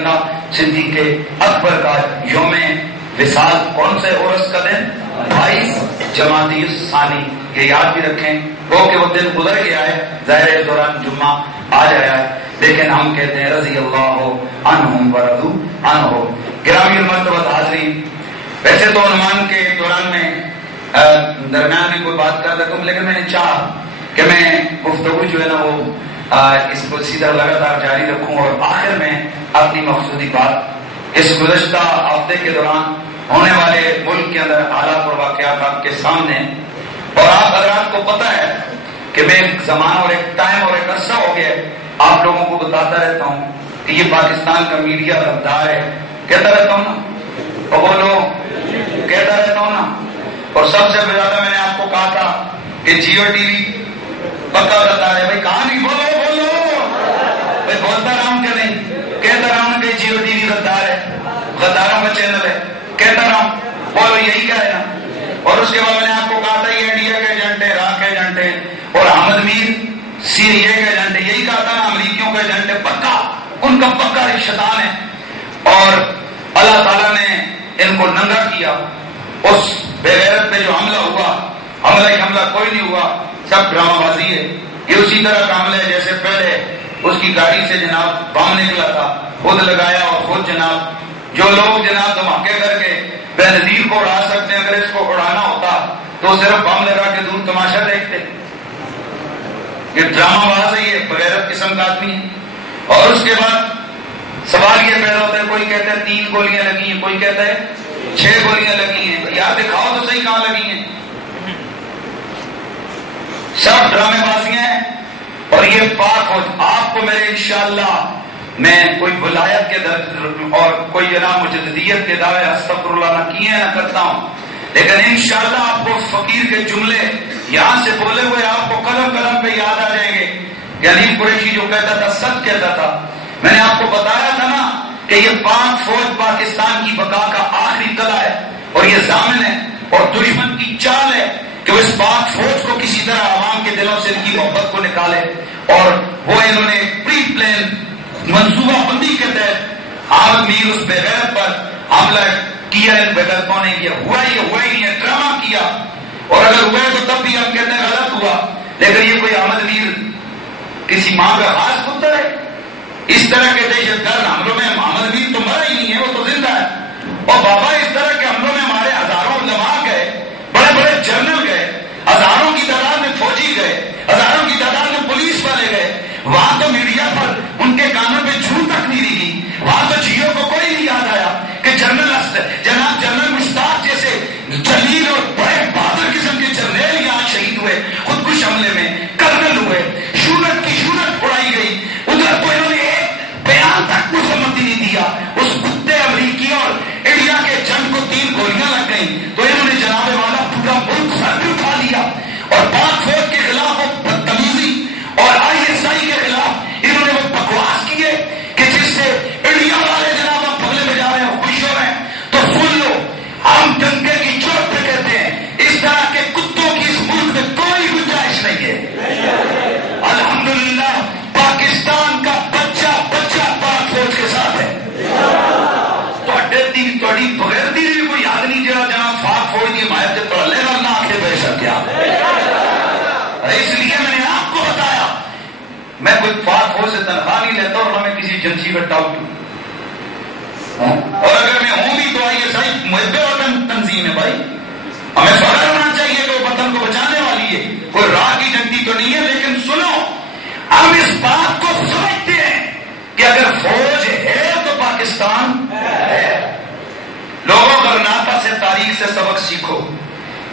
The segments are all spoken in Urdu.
سیدنا صدیق اکبر کا یوم وصال کون سے عرس کا دن؟ 22 جمادی الثانی. یہ یاد بھی رکھیں. وہ کہ وہ دن گزر گیا ہے، ظاہر اس دوران جمعہ آ جایا ہے، لیکن ہم کہتے ہیں رضی اللہ عنہم ورضوا عنہ. گرامی المرتبہ حاضرین، ویسے تو عنوان کے دوران میں درمیان میں کوئی بات کر رہا ہوں، لیکن میں نے چاہا کہ میں گفتگو جو ہے نا وہ اس کو اسی طرح لگاتار جاری رکھوں اور آخر میں اپنی مقصودی بات اس گزشتہ ہفتے کے دوران ہونے والے ملک کے اندر حالات اور واقعات آپ کے سامنے. اور آپ حضرات کو پتہ ہے کہ میں ایک زمانہ اور ایک ٹائم اور ایک عرصہ ہو گیا آپ لوگوں کو بتاتا رہتا ہوں کہ یہ پاکستان کا میڈیا غدار ہے. کہتا رہتا ہوں نا، اور بولو کہتا رہتا ہوں نا. اور سب سے زیادہ میں نے آپ کو کہا تھا کہ جیو ٹی وی پکا غدار ہے. بھائی کہاں نہیں، بولو بولو بھائی، بولتا رہا ہوں کہ نہیں؟ کہتا رہا ہوں کہ جیو ٹی وی غدار ہے، غداروں کا چینل ہے. کہتا رہا ہوں، بولو یہی کہہ رہا. اور اس کے بعد میں نے آپ کو کہا تھا یہ انڈیا کے ایجنٹ ہے، عراق کے ایجنٹ ہے، اور احمد میر سیریا کے ایجنٹ ہے. یہی کہا تھا نا، امریکیوں کا ایجنٹ ہے پکا، ان کا پکا رشتہ دار ہے. اور اللہ تعالیٰ نے ان کو ننگا کیا. اس بے غیرت پہ جو حملہ ہوا، حملہ کوئی نہیں ہوا، سب ڈرامہ بازی ہے. یہ اسی طرح کا حملہ ہے جیسے پہلے اس کی گاڑی سے جناب بم نکلا تھا، خود لگایا اور خود جناب جو لوگ جناب دھماکے کر کے بے نظیر کو اڑا سکتے ہیں، اگر اس کو اڑانا ہوتا تو صرف بم لگا کے دور تماشا دیکھتے. یہ ڈرامہ باز ہے، یہ بغیرت قسم کا آدمی ہے. اور اس کے بعد سوال یہ پیدا ہوتا ہے، کوئی کہتا ہے 3 گولیاں لگی ہیں، کوئی کہتا ہے 6 گولیاں لگی ہیں. یار دکھاؤ تو صحیح کہاں لگی ہیں. سب ڈرامے بازیاں ہیں. اور یہ پاک ہو آپ کو میرے انشاءاللہ میں کوئی ولایت کے در اور کوئی جناب مجددیت کے دعوے استغفر اللہ نہ کیے نہ کرتا ہوں، لیکن انشاءاللہ آپ کو فقیر کے جملے یہاں سے بولے ہوئے آپ کو قدم قدم پہ یاد آ جائیں گے. یعنی قریشی جو کہتا تھا سچ کہتا تھا. میں نے آپ کو بتایا تھا نا کہ یہ پاک فوج پاکستان کی بقا کا آخری قلعہ ہے اور یہ ضامن ہے، اور دشمن کی چال ہے کہ وہ اس پاک فوج کو کسی طرح عوام کے دلوں سے ان کی محبت کو نکالے. اور وہ انہوں نے پری پلان منصوبہ بندی کے تحت حامد میر اس بغیرت پر حملہ کیا. ان بغیرتوں نے یہ ہوا ہی نہیں ہے، ڈرامہ کیا. اور اگر ہوا ہے تو تب بھی ہم کہتے ہیں غلط ہوا. لیکن یہ کوئی حامد میر کسی ماں کا خاص پتر ہے؟ اس طرح کے دہشت گرد حملوں میں حامد میر تو مرا ہی نہیں ہے، وہ تو زندہ ہے. اور بابا اس طرح کے حملوں میں ہمارے ہزاروں علماء گئے، بڑے بڑے جنرل گئے، ہزاروں کی تعداد میں فوجی گئے، ہزاروں کی تعداد میں پولیس والے گئے. وہاں تو میڈیا پر ان کے کانوں پہ جھوٹ تک نہیں رہی. وہاں تو جیو کو کوئی نہیں یاد آیا کہ جنرل مشتاق جیسے جلیل اور بڑے بہادر قسم کے جرنیل یہاں شہید ہوئے، خودکش حملے میں کرنل ہوئے، شونت کی شونت اڑائی گئی. ادھر تو انہوں نے ایک بیان تک کو سمجھ نہیں دیا. اس کتے امریکی اور انڈیا کے جنگ کو 3 گولیاں لگ گئیں تو انہوں نے جناب والا پورا ملک سر پہ اٹھا لیا. اور پاک فوج کے خلاف وہ بدتمیزی اور ISI کے خلاف انہوں نے وہ بکواس کیے کہ جس سے انڈیا والے جناب ہم بغلے میں جا رہے ہیں، خوش ہو رہے ہیں. تو سن لو، ہم ڈنکے کی چوٹ پہ کہتے ہیں اس طرح کے کتوں کی اس ملک میں کوئی گنجائش نہیں ہے. الحمدللہ پاکستان کا بچہ پاک فوج کے ساتھ ہے. تھوڑی بغیرتی بھی کوئی یاد نہیں جناب پاک فوج کی حمایت سے تھوڑا لے رہا آنکھیں بے شک کیا. اس لیے میں نے آپ کو بتایا میں کوئی پاک فوج سے تنخواہ نہیں لیتا اور میں کسی ایجنسی کا ٹاؤٹ ہوں. اور اگر میں ہوں بھی تو ISI محب وطن تنظیم ہے. بھائی ہمیں فخر ہونا چاہیے کہ وہ وطن کو بچانے والی ہے، کوئی راہ کی جنگی تو نہیں ہے. لیکن سنو، ہم اس بات کو سمجھتے ہیں کہ اگر فوج ہے تو پاکستان ہے. لوگوں غرناطہ سے تاریخ سے سبق سیکھو.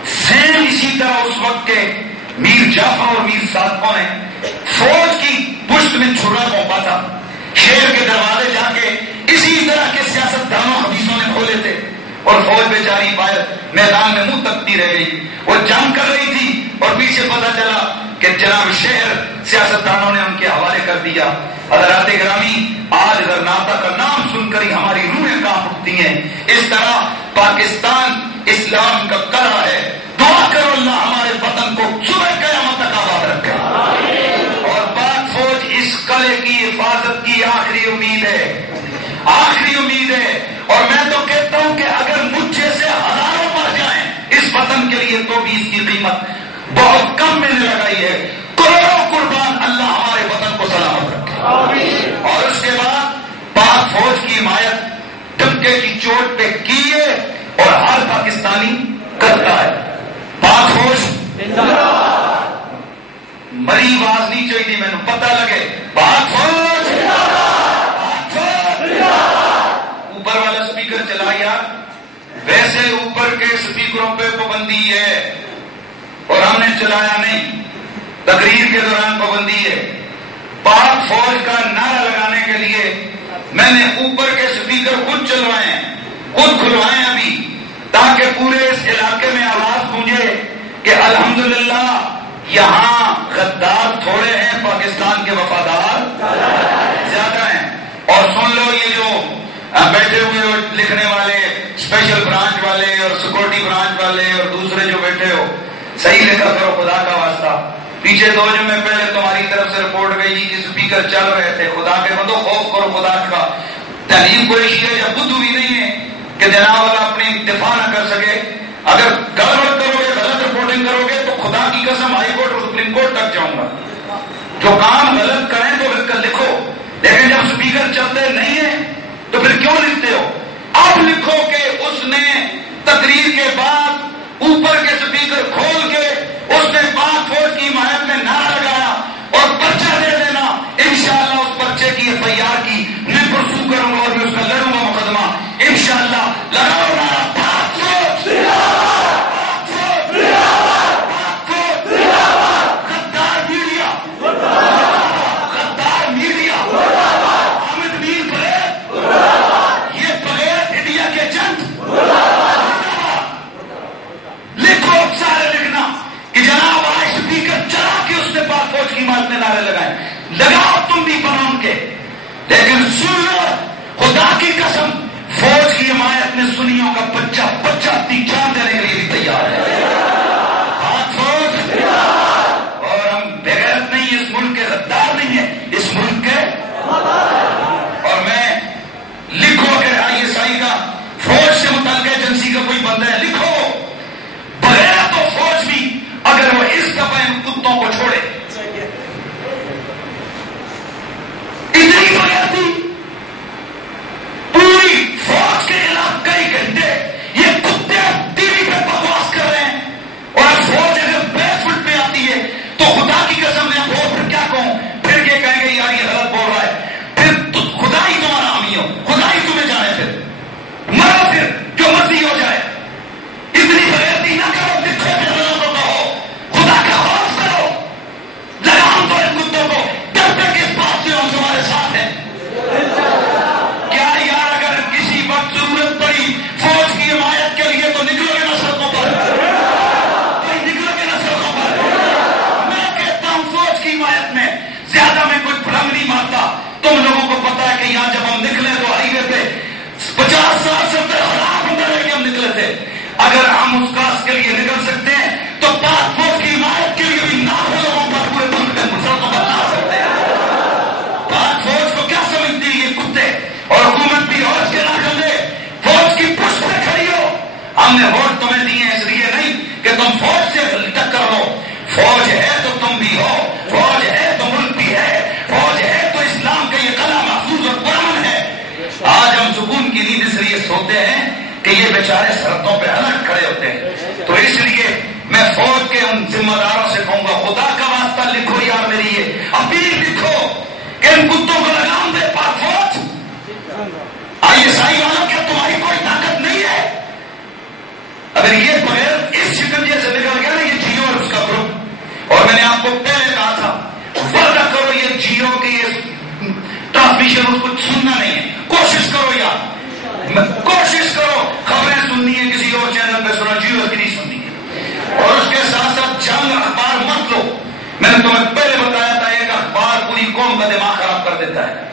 سیم اسی طرح اس وقت کے میر جعفر اور میر صادقوں نے فوج کی پشت میں چھرا پونپا تھا. شیر کے دروازے جا کے اسی طرح کے سیاستدانوں حدیثوں نے کھولے تھے اور فوج بیچاری باہر میدان میں منہ تکتی رہ گئی. وہ جنگ کر رہی تھی اور پیچھے پتا چلا کہ جناب شہر سیاستدانوں نے ان کے حوالے کر دیا. حضرات گرامی، آج غرناطہ کا نام سن کر ہی ہماری روحیں کانپ اٹھتی ہیں. اس طرح پاکستان اسلام کا قلعہ ہے. دعا کرو اللہ ہمارے وطن کو صبح قیامت تک آباد رکھے. اور پاک فوج اس قلعے کی حفاظت کی آخری امید ہے. آخری امید ہے. اور میں تو کہتا ہوں کہ اگر مجھ جیسے ہزاروں مر جائیں اس وطن کے لیے تو بھی اس کی قیمت بہت کم میں نے لگائی ہے. کروڑوں قربان، اللہ ہمارے وطن کو سلامت رکھے. اور اس کے بعد پاک فوج کی حمایت ڈنکے کی چوٹ پہ کیے اور ہر پاکستانی کرتا ہے. پاک فوج مری آواز نہیں چاہیے، میں نے پتہ لگے. پاک فوج، اوپر والا سپیکر چلا یار. ویسے اوپر کے سپیکروں پہ پابندی ہے اور ہم نے چلایا نہیں. تقریر کے دوران پابندی ہے. پاک فوج کا نعرہ لگانے کے لیے میں نے اوپر کے سپیکر خود چلوائے ہیں، خود کھلوائے ابھی، تاکہ پورے اس علاقے میں آواز گونجے کہ الحمدللہ یہاں غدار تھوڑے ہیں، پاکستان کے وفادار زیادہ ہیں. اور سن لو یہ جو بیٹھے ہوئے لکھنے والے، اسپیشل برانچ والے اور سیکورٹی برانچ والے اور دوسرے جو بیٹھے ہو، صحیح لکھا کرو خدا کا واسطہ. پیچھے 2 جمعے پہلے تمہاری طرف سے رپورٹ گئی کہ سپیکر چل رہے تھے. خدا کے بندو خوف کرو خدا کا. تعلیم کوئی شیعہ یا بدھ بھی نہیں ہے کہ جناب والا اپنی دفاع نہ کر سکے. اگر گڑبڑ کرو گے، غلط رپورٹنگ کرو گے تو خدا کی قسم ہائی کورٹ اور سپریم کورٹ تک جاؤں گا. جو کام غلط کریں تو لکھ کر لکھو، لیکن جب سپیکر چلتے نہیں ہیں تو پھر کیوں لکھتے ہو؟ اب لکھو کہ اس نے تقریر کے بعد اوپر کے سپیکر کھول کے اس نے پاک فوج کی حمایت میں نعرہ لگایا اور پرچہ دے دینا. انشاءاللہ اس پرچے کی FIR کی میں پرسو کروں گا اور میں اس کا لڑوں گا مقدمہ. انشاءاللہ لگاؤ نعرہ پاک فوج، غدار میڈیا، غدار میڈیا، حامد میر بغیر، یہ بغیر انڈیا کے جنگ. لکھو سارے لکھنا کہ جناب آج سپیکر چلا کے اس نے پاک فوج کی حمایت میں نعرے لگائے. لگاؤ تم بھی بنون کے، لیکن سن لو خدا کی قسم فوج کی حمایت میں سنیوں کا بچہ جان دینے کے لیے بھی تیار ہے. پاک فوج، اور ہم بغیرت نہیں، اس ملک کے غدار نہیں ہیں، اس ملک کے. اور میں لکھو کہ ISI کا فوج سے متعلق ایجنسی کا کوئی بندہ ہے، لکھو بغیر تو فوج بھی اگر وہ اس دفعہ ان کتوں کو چھوڑے. اتنی بغیر تھی پوری فوج کے خلاف کئی گھنٹے یہ کتے ٹی وی پہ بکواس کر رہے ہیں. اور فوج اگر بیس فٹ پہ آتی ہے تو خدا کی قسم میں وہ پھر کیا کہوں، پھر یہ کہیں گے یار یہ غلط بول رہا ہے. پھر خدا ہی تمہارا حامی ہو، خدا ہی تمہیں جانے، پھر مرو، پھر جو مرضی ہو جائے. اتنی بغیرتی نہ کرو، لکھو لوگوں کو کہو خدا کا خوف کرو. لگام دو ان کتوں کو، جب تک اس بات سے ہم تمہارے ساتھ ہیں. کیا یار اگر کسی وقت ضرورت پڑی فوج کی حمایت کے لیے تو نکلو گے نا سڑکوں پر، نکلو گے نا سڑکوں پر. میں کہتا ہوں فوج کی حمایت میں زیادہ میں کوئی بھرم نہیں مارتا. تم لوگوں کو پتا ہے کہ یہاں جب ہم نکلے تو ہائی وے پہ 50,000 بندے لے کے ہم نکلے تھے. اگر ہم اس کاس کے لیے نکل سکتے ہیں تو پاک فوج کی حمایت کے لیے بھی لاکھوں لوگوں پر پورے ملک میں سڑکوں پر لا سکتے ہیں. پاک فوج کو کیا سمجھتی ہے یہ کتے، اور حکومت بھی فوج کے نہ کر دے، فوج کی پشت پہ کھڑی ہو. ہم نے ووٹ تمہیں دیے ہیں اس لیے نہیں کہ تم فوج سے ٹکر لو. فوج ہے تو تم بھی ہو، فوج ہے تو ملک بھی ہے، فوج ہے تو اسلام کا یہ قلعہ محفوظ اور پرامن ہے. آج ہم سکون کی نیند اس لیے سوتے ہیں کہ یہ بیچارے سڑکوں پہ الگ کھڑے ہوتے ہیں. تو اس لیے میں فوج کے ان ذمہ داروں سے کہوں گا خدا کا واسطہ لکھو یار، میری یہ اپیل لکھو کہ ان کتوں کو لگام دے پاک فوج. ISI والوں کیا تمہاری کوئی طاقت نہیں ہے؟ اگر یہ بغیر اس شکنجے سے نکل گیا نا یہ جیو اور اس کا گروپ، اور میں نے آپ کو پہلے کہا تھا وعدہ کرو یہ جیو کی یہ ٹرانسمیشن اس کو سننا نہیں ہے. کوشش کرو یار، کوشش کرو خبریں سننی ہے کسی اور چینل پہ سنا، جیو کی نہیں سننی ہے. اور اس کے ساتھ ساتھ جنگ اخبار مت لو. میں نے تمہیں پہلے بتایا تھا ایک اخبار پوری قوم کا دماغ خراب کر دیتا ہے،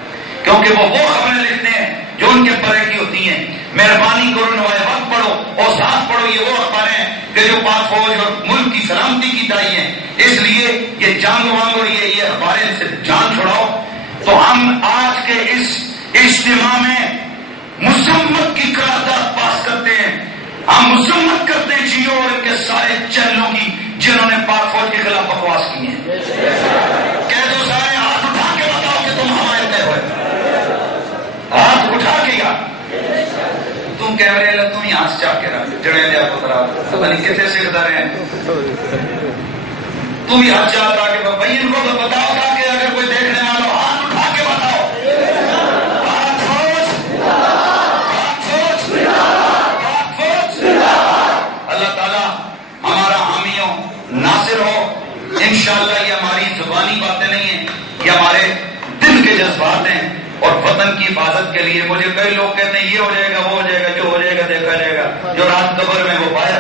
کیونکہ وہ خبریں لکھتے ہیں جو ان کے پرے کی ہوتی ہیں. مہربانی کرو نوائے وقت پڑھو اور ساتھ پڑھو یہ وہ اخباریں ہیں کہ جو پاک فوج اور ملک کی سلامتی کی دائی ہیں. اس لیے یہ جنگ وانگ اور یہ اخباریں سے جان چھڑاؤ. تو ہم آج کے اس اجتماع میں جڑے دیا پترا پتہ نہیں کتنے سیکھتا رہے تم بھی ہاتھ چاہتا کہ بھائی ان کو تو بتاؤ تھا کہ اگر کوئی دیکھنے والا ہاتھ اٹھا کے بتاؤ اللہ تعالیٰ ہمارا حامی ہو ناصر ہو انشاءاللہ یہ ہماری زبانی باتیں نہیں ہیں یہ ہمارے دل کے جذبات ہیں اور وطن کی حفاظت کے لیے مجھے کئی لوگ کہتے ہیں یہ ہو جائے گا وہ ہو جائے گا جو ہو جائے گا دیکھا جائے گا جو رات قبر میں وہ پائے